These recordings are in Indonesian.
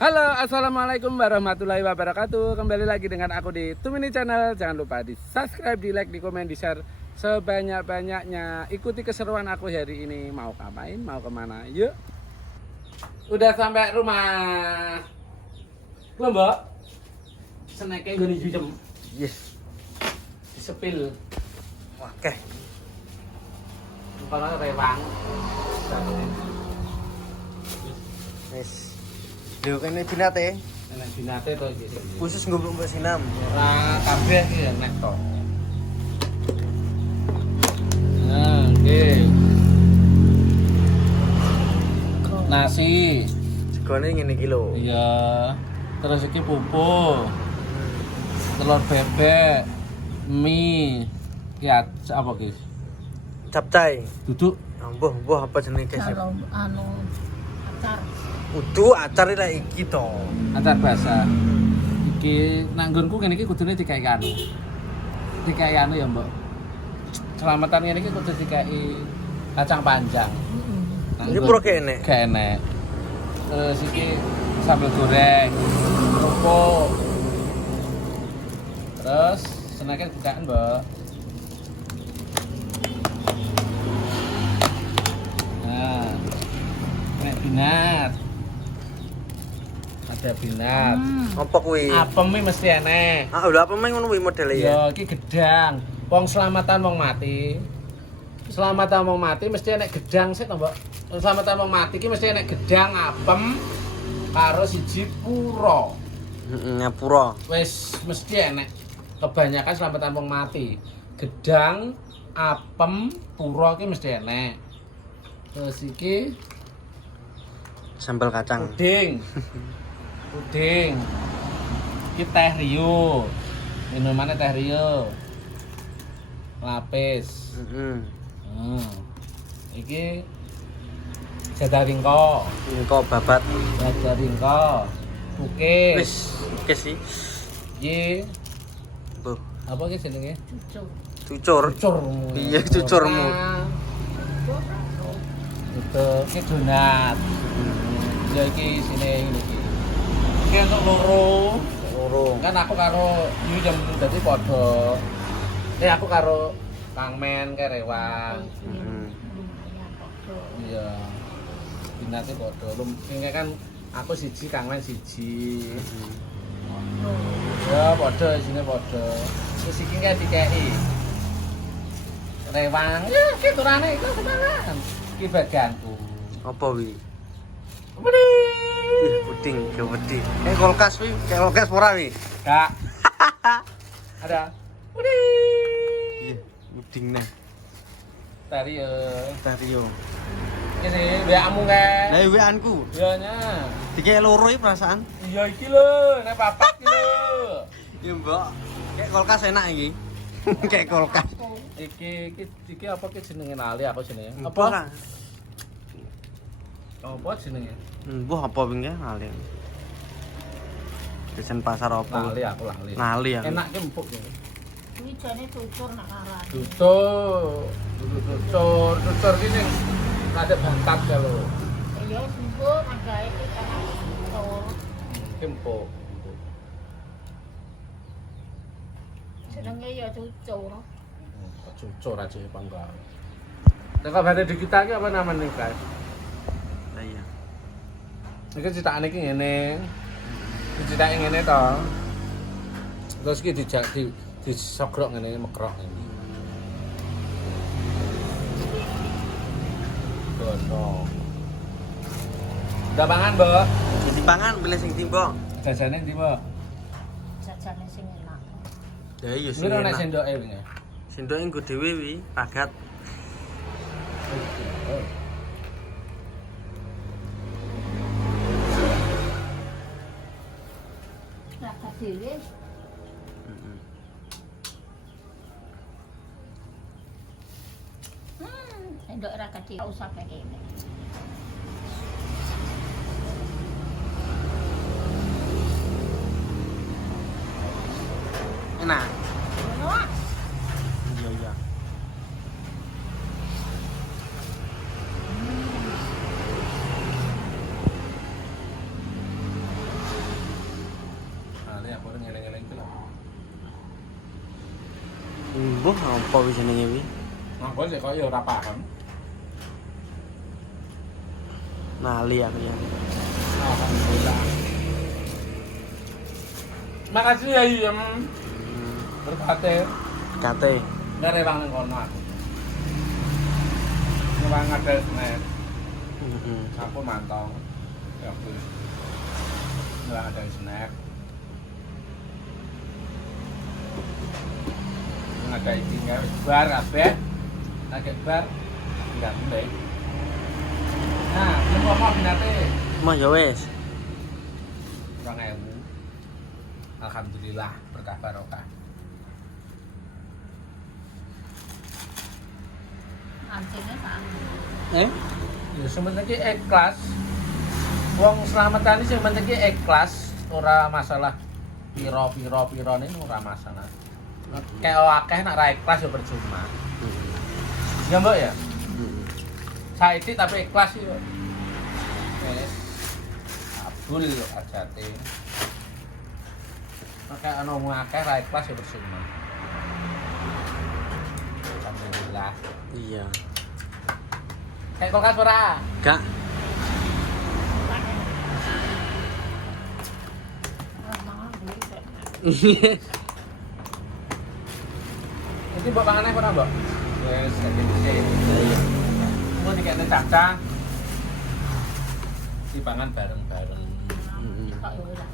Halo, assalamualaikum warahmatullahi wabarakatuh. Kembali lagi dengan aku di Tumini Channel. Jangan lupa di subscribe, di like, di komen, di share sebanyak-banyaknya. Ikuti keseruan aku hari ini. Mau ngapain, mau kemana? Yuk. Udah sampai rumah. Belum, Mbak? Seneknya gue dijujem. Yes. Disepil. Oke. Kalau rewang. Wis. Lho kene binate. Enak binate to iki. Khusus nggo Mbak Sinam. Ora kabeh iki enak to. Nah, oke. Nasi. Segone ngene iki lho. Iya. Terus iki pupuk. Telur bebek, mie. Ya, apa iki? Capcay. Duduk Mbuh apa jenenge guys? Kalau acar. Udu acar lek iki to. antar basah. Iki nanggonku ngene iki kudune dikai anu. Dikai anu ya, Mbok. Selamatan ngene iki kudu dikai kacang panjang. Iki pura kene. Gak enek. Terus iki sambal goreng, kerupuk. Terus senaken bukaan, Mbak. Nah, nek binat. Ada binat. Apa kuwi? Apem iki mesti enek. Ah, lho apa men ngono kuwi modele ya? Ya, iki gedang. Wong selamatan wong mati. Selamatan wong mati mesti enek gedang sik to, Mbak. Selamatan wong mati iki mesti enek gedang, apem karo siji pura. Heeh, nyapura. Wis mesti enek. Kebanyakan selamatan wong mati. Gedang, apem, pura iki mesti enek. Terus iki Sambal kacang. puding. Puding. Iki teh Rio. Minumannya teh Rio. Lapis. Heeh. Iki jadaringko. Engko babat. Jadaringko. Bukis. Wis, oke sih. Iki Mbuh, apa iki jenenge? cucur. Cucurmu. Iya, cucurmu. Itu iki donat. Ya iki sini ngene iki. Iki untuk loro. Loro. Kan aku karo iki jam dadi padha. Aku karo Kang Men kerewang. Heeh. Iya. Binate padha. Ini kan aku siji, Kang Men siji. Ya padha isine padha. Terus iki kan dikeki. Rewang. Ya iki turane iku semangat. Iki bagianku. Apa wi? Budi. Puding, gede. Kulkas wi, kayak kulkas ora wi. Kak. Ada. Budi. Iya, puding nah. Tari Tario. ini WA-mu kan. Lah WA-anku. Iya nya. Dikek loro iki perasaan. Iya iki lho, nek papat iki lho. Ya, Mbok. Kayak kulkas enak iki. Kayak kulkas. Iki apa ki jenenge lali aku jenenge. Apa? Apa jenenge? Mbah apa wingi lali. Desen pasar apa? Lali aku lali. Lali ya. Enak ki empuk ya. Kuwi jane cucur nak arane. Cucur ki sing rada bantat ya lho. Ya sungguh magae iki kan cucur. Ki empuk. Jenenge ya cucur. Cucur aja apa enggak. Nek kabare di kita ki apa namanya guys? Lah iya. Iki citakane iki ngene. Iki citake ngene to. Terus iki disogrok ngene mekrok ngene. Gono. Udah pangan, Mbok? Jadi pangan pilih sing timbo. Jajane ndi, Mbok? Jajane sing enak. Ya iya sing Piro nek enak. sendoke wingi? Sendoke nggo dhewe wi, pagat. Rasa dhewe. Heeh. Endok ra kadhe usah kaya ngene. Enak. Wah, Iya iya. Ya, aku ngene-ngene iki lho. Mbuh apa wis jenenge kuwi? Aku sih kok ya ora paham. Nali aku ya. Alhamdulillah. Makasih ya Iem. Berkate. Kate. Dari bang nang kono aku. Nang ada snack. Heeh. Aku mantau. Ya aku. Nang ada snack. Nang ada iki enggak bar kabeh. Agak bar. Enggak baik. Nah, belum ngomong binate. Mah ya wis. 2000. Alhamdulillah berkah barokah. Anjingnya sama. Ya sebenarnya ikhlas. Wong selamatane sing penting ki ikhlas, ora masalah piro ini ora masalah. Kayak akeh nak ra ikhlas ya percuma. Ya Mbak ya? Saiki tapi ikhlas yo. Wes. Abul yo ajate. Maka ana wong akeh ra ikhlas ya percuma. Alhamdulillah. Iya. Kayak kulkas ora? Gak. Iki mbok pangane ora, Mbok? Wes, iki. Iya. Mau dikene caca. Si pangan bareng-bareng. Kok ya ora.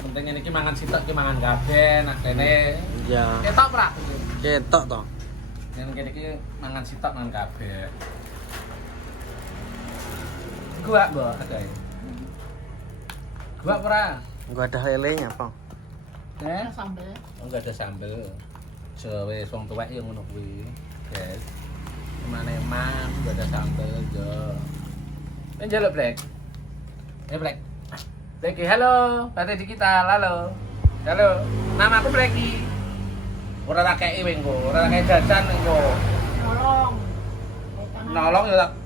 Penting ini ki mangan sitok ki mangan kabeh nak kene. Iya. Ketok ora? Ketok to. Yang kene ki mangan sitok mangan kabeh. Gua, Mbok, ada ya. Gua ora? Enggak ada lelenya, apa? Eh? Sambel. Enggak ada sambel. Wis wong tuwek yo ngono kuwi. Guys. Emang enggak ada sambel yo. Njaluk Black. Black. Blacky, halo. Pate digital, halo. Halo. Nama aku Blacky. Ora tak kei wengko, ora tak kei jajan wengko. Nolong. Nolong ya tak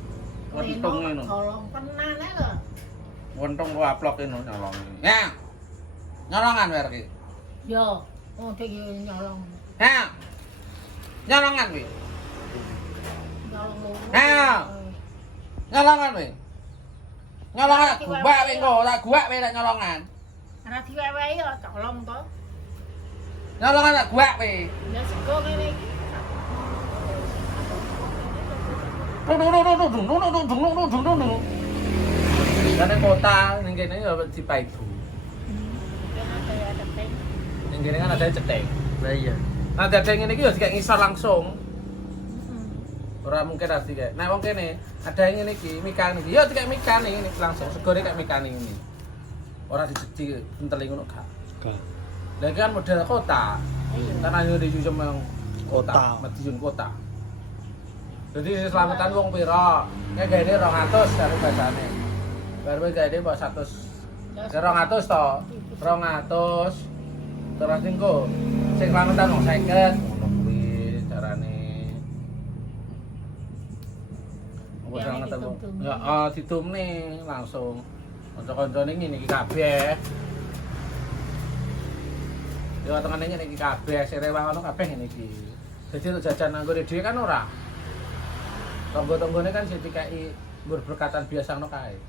wentung ngono. Tolong tenan ae lho. Wentung ku aplok ngono nyolong. Ya. Nyolongan wae iki. Yo, oh iki nyolong. Ya. Nyolongan kuwi. Nyolong lu. Nyolongan kuwi. Nyolongan gua wengko, tak gua wae tak nyolongan. Ana diwewehi yo tolong to. Nyolongan tak gua wae. Ya sego ngene iki. Karena kota ning kene ya Cipaidu. Kena kaya tepeng. Ning kene kan ada ceteng. Lah iya. Nah, ceteng ini ki ya kayak ngisor langsung. Ora mungkin arti kayak. Nah, wong kene ada yang ngene iki, mikan iki. Ya kayak mikan ini langsung segore kayak mikan ini. Ora dijedi entel ngono gak. Gak. Lah iki kan model kota. Tanah yo di Jumeng Kota. Madiun kota. Jadi selamatan wong pira? Nek gaene 200 karo basane. Baru gaene mbok 100. 200 to. 200. Terus engko sing selamatan wong 50. Ngono kuwi carane. Apa selamatan wong? Ya, ditumne langsung. Kanca-kancane ngene iki kabeh. Ya tengene ngene iki kabeh, serewang ono kabeh ngene iki. Dadi untuk jajan nang ngene dhewe kan ora. Tonggo-tonggone kan sing dikai berberkatan biasa ngono kae.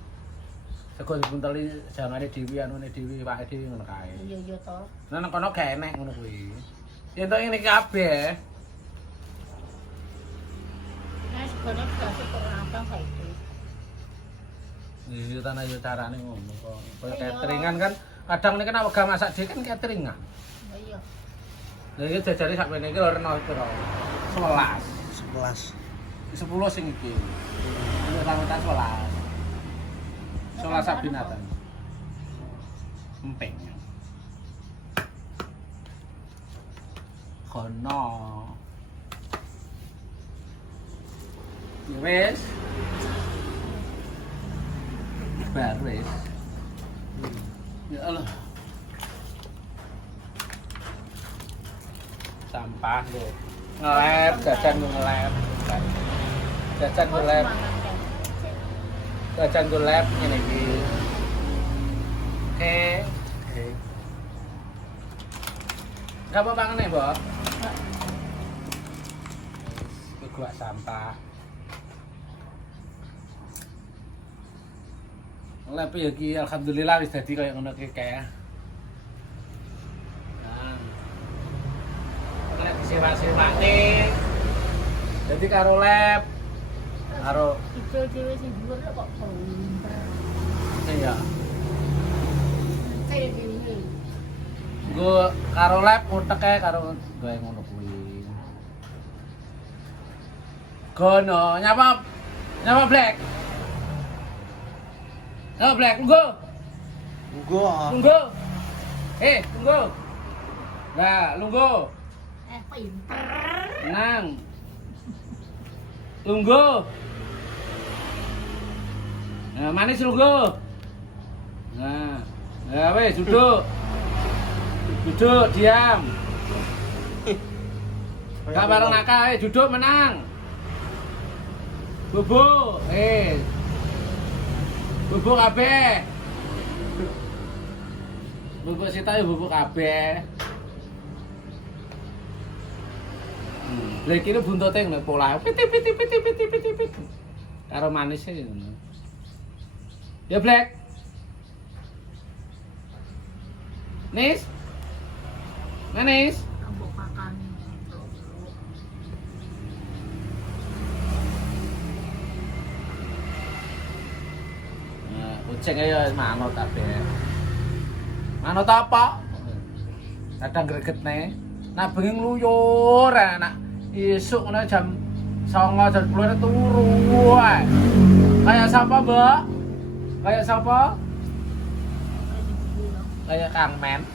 Sego dipunteli jangane dhewe anune dhewe wae dhewe ngono kae. Iya iya to. Nah nang kono gak enek ngono kuwi. Ya entuk ngene kabeh. Nah segone dikasih peralatan saiki. Iya tanah yo carane ngono kok. Kaya cateringan kan kadang nek kena wega masak dhewe kan cateringan. Iya. Lah iki jajare sak mene iki lho reno piro? 11. 11. 10 sing iki. Ini rambutan 11. 11 sak binatang. Empeng. Kono. Ya wis. Bar wis. Ya Allah. Sampah lho. Ngelep, jajan ngelep. Jajan ngelep. Jajan ngelep ngene iki. Oke. Oke. Gak mau pangan nih, Mbok. Wis gua sampah. Tapi ya ki alhamdulillah wis dadi kaya ngono ki kae. Nah. Lek sewa-sewane. Dadi karo lab karo Ijo dhewe sing dhuwur kok pinter. iya. Saya dhewe. Gue karo lab utek kae karo gawe ngono kuwi. Kono nyapa? Nyapa Black? Nyapa Black? Tunggu. Tunggu. Tunggu. Nah, tunggu. Pinter. Tenang. Tunggu. Nah, manis tunggu. Nah, ya wes duduk. Duduk, diam. Gak bareng nakal, duduk menang. Bubuk, bubuk kabeh. Bubuk sita ya bubuk kabeh. Lha iki buntote ngene pola. Piti. Karo manisnya ngono. Ya Black. Nis. Manis. Ambok makan. Nah, kucing ya manut kabeh. Manut apa? Kadang gregetne. Nah bengi ngluyur enak. Isuk ngono jam 09.00 jam 10 turu wae. Kayak siapa, Mbak? Kayak siapa? Kayak Kang Men.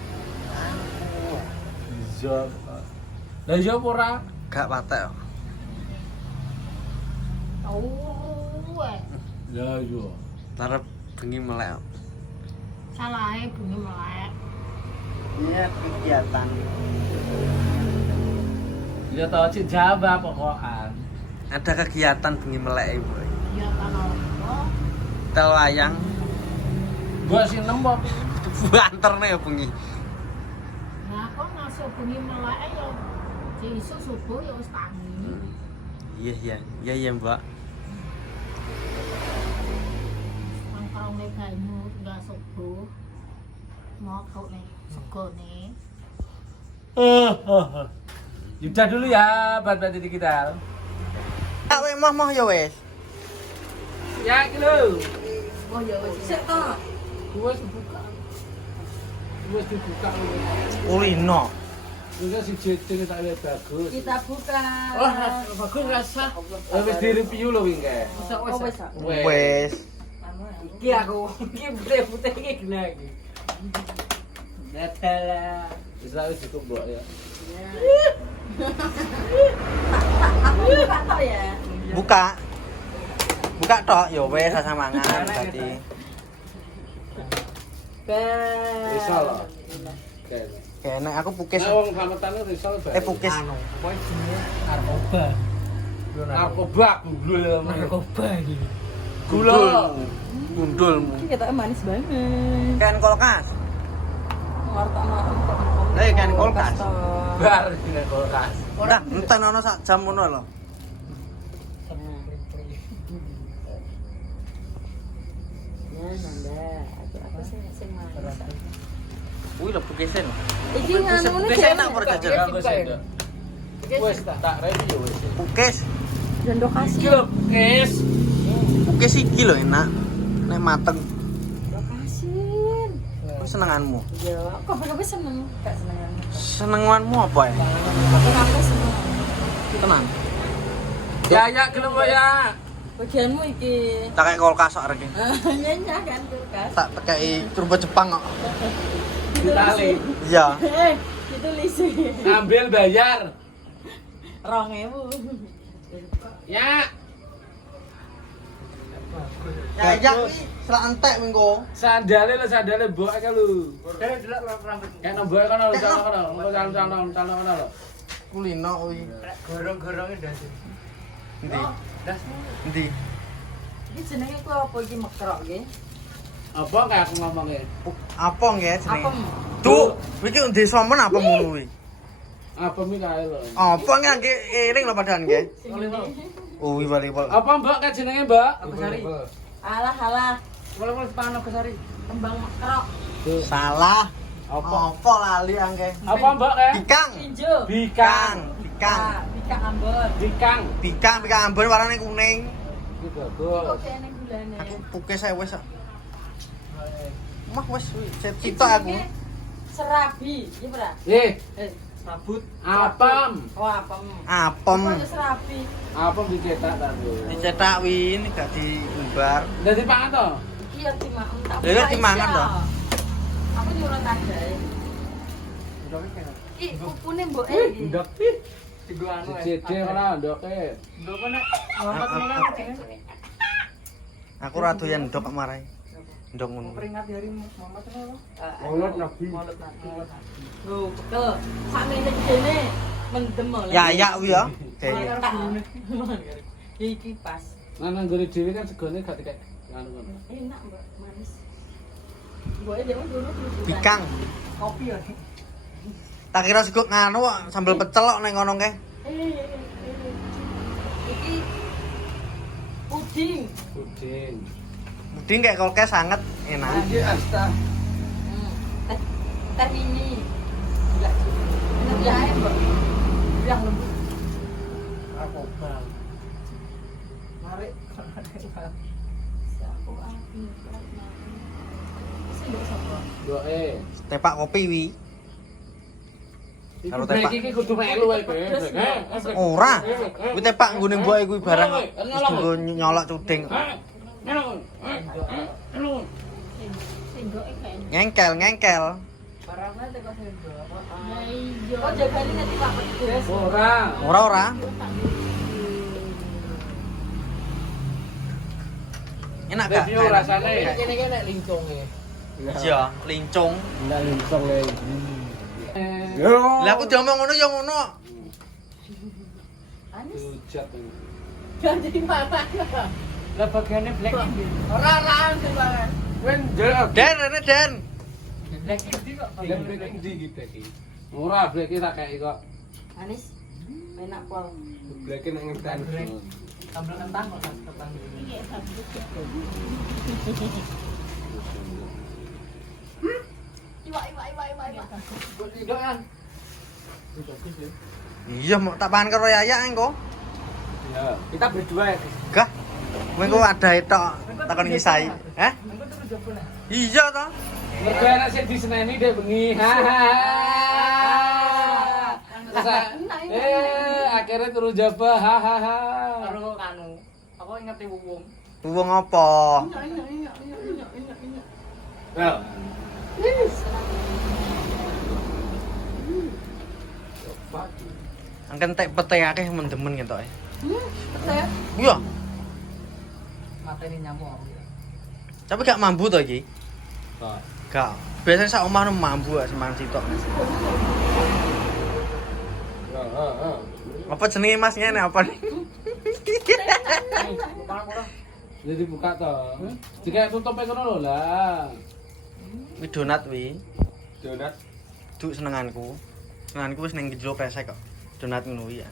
Iya. Lah iya apa ora? Gak patek. Ya iya. Tarep bengi melek. Salahe bunyi melek. Iya, kegiatan. Ya tau cik jawab pokokan. Ada kegiatan bengi melek Ibu. Ya kalau apa? Tel wayang. Gua sih nembok. Banterne ya bengi. Nah, kok masuk bunyi melek ya sesuk subuh ya wis tangi. Iya, Mbak. Nangkrong nek banyu enggak subuh. Mau kau nek segone. Yudah dulu ya buat titik kita. Tak weh mah ya wes. Ya gitu. Oh ya wis. Sik to. Gua dibuka. Gua dibuka. Ulino. Enggak si Cece tak lihat bagus. Kita buka. Oh, bagus rasa. Wis di-review lho wingi kae. Wes. Iki aku iki putih-putih iki kena iki. Datala. Wis lah wis ditumbuk ya. Aku buka tok ya. Buka. Buka tok ya wes rasa mangan tadi. Iso lho. Oke. Enak aku pukis. Nah, wong slametane iso bae. Pukis. Pokoke jenenge narkoba. Narkoba, narkoba iki. Gula. Gundulmu. Ini ketoknya manis banget. Kan kulkas. Warta-warta. Lah kan kulkas. Bar dina kulkas. Udah, enten ono sak jam ngono lho. Ya, nambah. Aku sing manis. Wih, lho pukisin. Iki nganu Pukis enak ora jajan. Bagus ya. Wes tak review wes. Pukis. Jondo kasih. Iki lho, guys. Pukis iki lho enak. Nek mateng. Lokasin. Ku senenganmu. Iya, kok berapa seneng? Gak senengan. Senenganmu apa ya? Aku seneng. Tenang. Ya gelem ya. Bagianmu iki. Tak kayak kulkas kok rek. Nyenyak kan kulkas. Tak pakai turbo Jepang kok. Ditali. Iya. Itu lisi. Ngambil bayar. 2000. Ya. Ya ya kuwi selak entek minggu. Sandale mbok ae lho. Kayak nembok kono calon kono. Kulino kuwi. Gorong-gorongnya ndas. Endi? Endi? Iki jenenge ku apa iki mekrok iki? Apa kayak aku ngomongnya? Apa nggih jenenge? Apem. Cuk, iki desa men apa ngono kuwi? Apa mi kae lho. Apa ngangge iring lho padahal nggih. Oh, volleyball. Apa Mbak kae jenenge Mbak? Alah. Wala-wala sepano kesari. Kembang makrok. Salah. Apa? Apa lali angke? Apa Mbak kae? Bikang. Injo. Bikang. Bikang. Bika Ambon. Bikang. Bikang Ambon warnane kuning. Iki Kok bagus. kene gulane. Aku puke saya wis. Mah wis cita aku. Serabi, iya ora? Rabut. Apam. Oh, apem. Apem. Kok serabi? Apam dicetak tadi. Dicetak win gak diumbar. Dadi pangan to? Iki ya dimakan tak. Lha ya dimangan to. Aku nyuruh tadae. Iki kupune mboke iki. Ndok. Cece ora ndoke. Aku ra doyan ndok kok marai. Ndok ngono. Mulut nabi. Lho, betul. Sakmene dene mendem oleh. Ya wi ya. Dene. Iki pas. Nang nggone dhewe kan segone gak dikek anu ngono. Enak, Mbak, manis. Mboke dhewe dulu Bikang. kopi ya. Tak kira sego nganu kok sambel pecel kok ning ngono ke. Iki puding. Puding. Puding kayak kolkes sangat enak. Iki asta. Teh ini. Enggak. Enak ya, Mbak. Yang lembut. Aku bang. Mari. Siapa aku? Sing sapa? Doe. Tepak kopi wi. Karo tepak. Iki kudu melu wae, Be. Ora. Kuwi tepak nggone mboke kuwi barang wis dienggo nyolok cuding. Singgoke kae. Ngengkel. Barangnya teko sendok. Ya iya. Oh, jagane nanti Pak Pedes. Ora. Ora. Enak gak? Review rasane. Kene-kene nek lincunge. Iya, lincung. Ndak lincong le. Lah aku diomong ngono ya ngono. Anis. Ujat. Ganti mana? Lah bagiane black ndi? Ora sing banget. Wen jek. Den, rene Den. Black ndi kok? Black ndi kita iki? Ora black iki tak kei kok. Anis. Enak pol. Black nang ngetan. Sambel kentang kok kentang. Iki sambel. Iwak. Iya, mau tak pangan karo Yaya engko. Ya, kita berdua ya. Gah. Kowe kok adahe tok takon ngisai. Heh? Engko terus jopo nah. Iya to. Mergo ana sing diseneni dek bengi. Akhirnya terus jaba hahaha. Karo kanu. Apa ingete wong. Wong apa? Well, Angken tek pete akeh men-demen ketok e. Saya Iya, Mateni nyamuk. tapi gak mambu to iki. kok. Gak. Biasanya sak omah nu mambu gak semang sitok. Apa jenenge Mas ngene apa nih? Jadi buka toh. Jika tutupnya kono lho lah. Wi donat wi. Donat. Duk senenganku. Senenganku wis ning jero pesek kok. Donat ngono wi ya.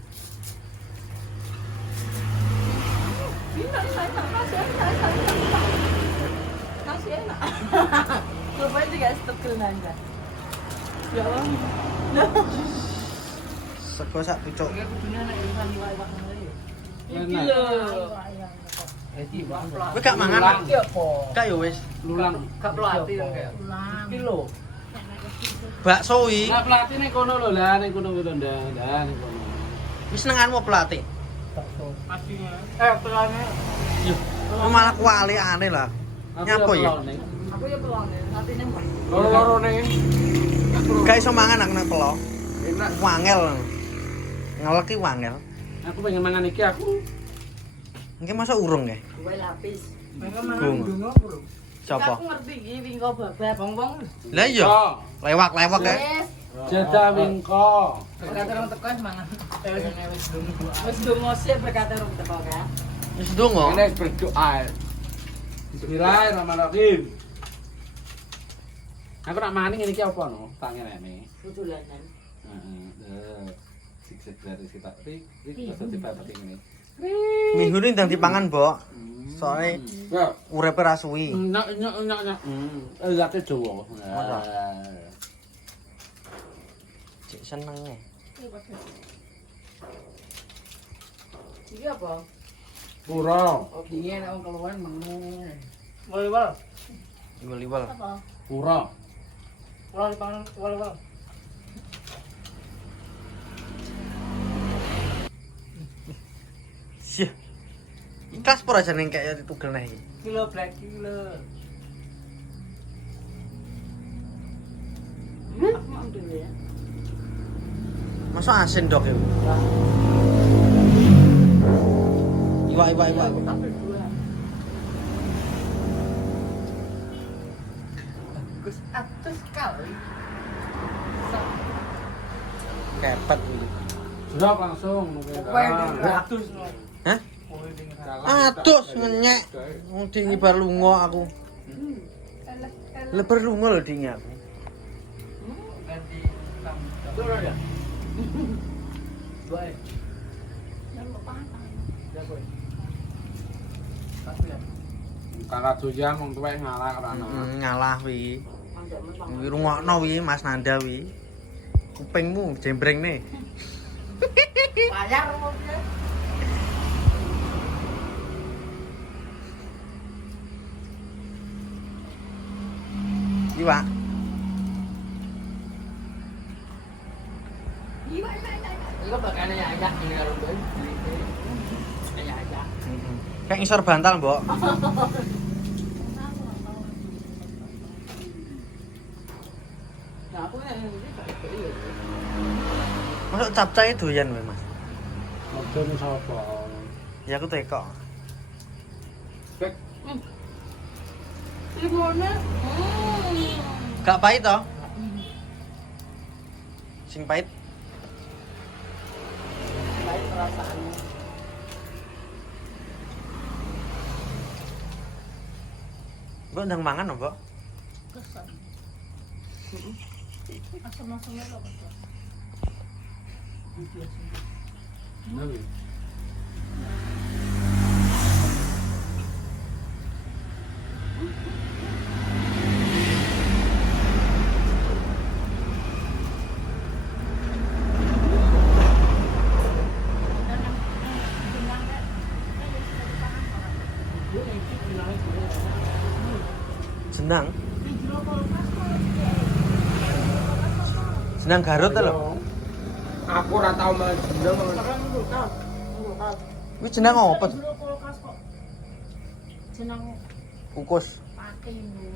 masih enak. Rupanya juga setegel nanda. Ya Allah. Sego sak pucuk. Enak. Kowe gak mangan? Pak? Gak ya wis. Lulang. Gak pelatih kan kayak. Kilo. Bakso wi. Lah pelatih ning kono lho lah, ning kono kuwi ndak ning kono. Wis senenganmu pelatih. Pastinya. Pelangnya. Yo, malah kualiane lah. Nyapa ya? Aku ya peluang ya. Nanti nembak. Loro-loro ning. Gak iso mangan aku nek pelo. Enak. Wangel. Ngelek ki wangel. Aku pengen mangan iki aku. Engke masa urung ya? Gue lapis. Gung. Coba. Aku ngerti iki wingko babat. Bong-bong. Lah iya. Lewak-lewak ya. Wes. Jadah wingko. Berkata orang tekan semangat. Wes dongo sih berkata rung teko kan. Wis ndonga. Ini berdoa. Bismillahirrahmanirrahim. Aku nak mangan ngene iki apa no? Tak ngene. Dolanan. Sik dari situ. Iki terus dipapeti ngene. Minggu ini ndang dipangan, Mbok. Soale Ya, urepe ra suwi. nyok. Late Jawa. Cek seneng e. Iki apa? Pura. Oh, dingin aku keluar meneng. Iwal-iwal. Apa? Pura. Keluar pangan, keluar. Sih. Ikhlas pura jane kayak ditugel neh iki. Kilo black kilo. Aku mau dulu ya. Masuk asin dok ya. Iwak. Tapi dua. Gus atus kali. Kepet iki. Sudah langsung mungkin. Pokoknya atus. Hah? Atus ngenyek. Wong dingi bar lunga aku. Lebar lunga lho dingi aku. Ganti turun ya. Dua. Yang pantai. Jago. Tapi ya. Kalau doyan wong tuwek ngalah karena. Ngalah wi. Manjak mentang. Wi rungokno wi Mas Nanda wi. Kupingmu jembrengne. Bayar mobilnya. Iwak. Iku bakane ayak ini karo gue. Ayak. Kayak ngisor bantal, Mbok. Nah, aku yang ini kayak iya. Masuk capcay doyan kowe, Mas. Modern sapa? Ya aku teko. Limonnya. Gak pahit toh? Sing pahit. Baik perasaannya. Mbok ndang mangan lho, Mbok. Kesel. Asam-asamnya lo kesel. Nabi. Senang. Senang Garut ta lho. Aku ora tau makan jeneng. Kuwi jeneng apa tuh? Dulu kulkas kok. Jenang Kukus. pakai Bu.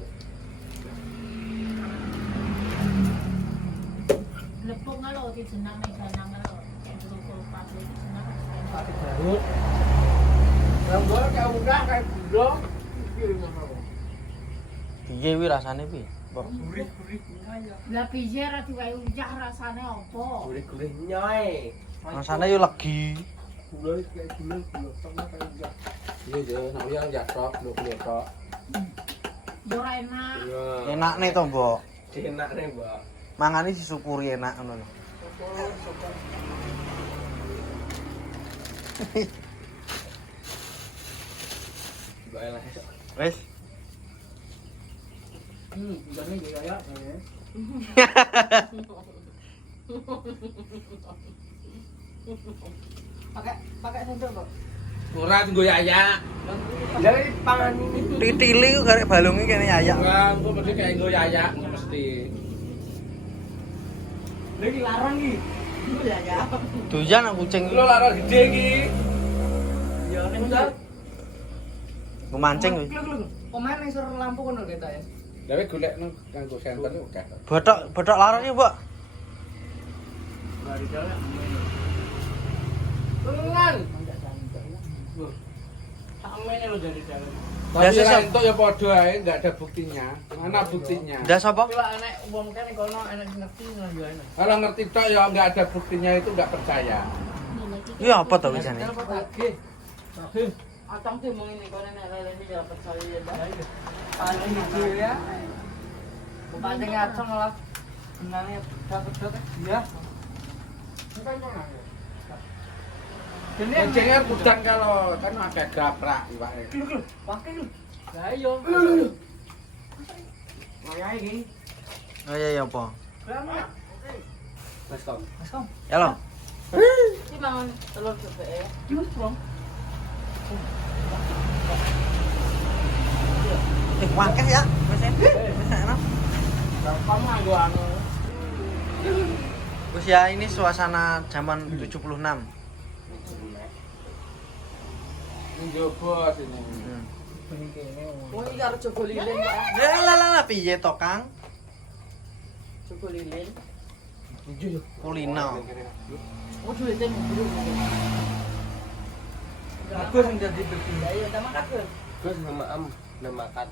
Lepung lo di jenang nih jenang lo. Dulu kulkas di jenang. Garut. Gambar kayak udah kayak budok. Piye wi rasane piye? Mbok. Gurih-gurih nyoy. Lah piye ra diwae ujah rasane apa? Gurih-gurih nyoy. Rasane yo legi. Gulai kayak gulai sama kayak udah. Iya je, nak lihat ya tok, lu lihat tok. Yo ra enak. Enak nih to, Mbok. Enak nih, Mbak. Mangane disyukuri enak ngono lho. Bae lah. Wes. Jangan gaya ya. Pakai sendok, Pak. Ora nggo ya. Dari pangan ini. Titili ku garek balunge kene ayak. Ora, engko mesti kayak nggo ya mesti. Lagi larang nih. Itu ya. Doyan kucing Lu lara gede iki. Ya udah. ku mancing kuwi. Pemain yang suruh lampu kan kita ya. Dewe golek nang kanggo center oke. Botok larane, Mbok. Enggak di jalan. Tenang. Samene lo dari jalan. Tapi Biasa, Sob. entuk ya padha ae, enggak ada buktinya. Mana buktinya? Ndas apa? Tapi lah enek wong kene kono enek ngerti ngono yo enek. Kalau ngerti tok ya enggak ada buktinya itu enggak percaya. Iya apa to wisane? Apa tagih? Tagih. Atang tuh mau ini kono enek lele iki dapat percaya ya. Paling iki ya. Paling atang lah. Benane dapat dapat iya. Kencingnya gudang kalau kan agak gaprak iwake. Pakai lu. Lah iya. Wayahe iki. Oh iya apa? Baskom. Masuk. Ya lo. Iki mangan telur bebek. Wangkes ya. Wis enak. Kamu nganggo anu. Wis ya ini suasana zaman 76. Njobo sini. Wong iki karo jogo lilin kok. Lah piye to, Kang? Jogo lilin. Kulino. Oh duwite mburu. Aku sing dadi bebi. Lah iya ta makan Gus. Gus nama makan.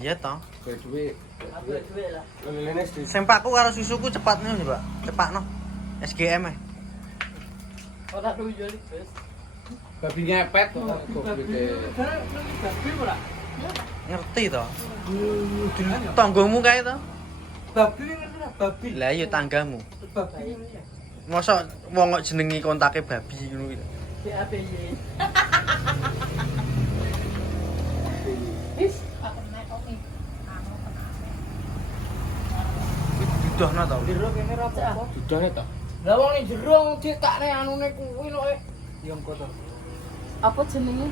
Iya to. Kowe duwe. Aku duwe lah. Lelene sedih. Sempakku karo susuku cepatnya sih, Pak. Cepatno. SGM e. Ora duwe Gus. Babi ngepet kok gede. Babi ora? Ngerti to? Tanggomu kae to? Babi ngerti ora? Babi. Lah iya tanggamu. Babi. Mosok wong kok jenengi kontake babi ngono kuwi. BABY. Wis, aku nek kok iki. Anu kenapa? Didohno to. Jero kene ora apa-apa. Dudane to. Lah wong ning jero ditakne anune kuwi lho. Yang kotor. Apa jenenge?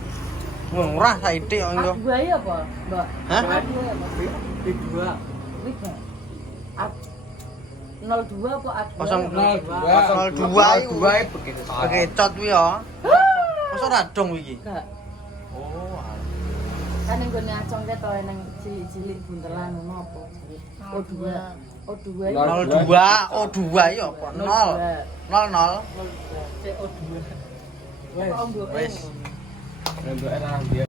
Wong ora saithik kok engko. Dua ya apa, Mbak? Hah? Dua ya, Mbak? B2. Wika. 02 apa A2? 02 02 begitu. Bekecot kuwi ya. Mosok ora dong iki. Enggak. Oh. Kan ning gone acong ke to nang cilik-cilik buntelan ngono apa? O2. O2. 02, O2 ya apa? 0. 00. O2. Wes. Oh, Wes. Rembek era dia.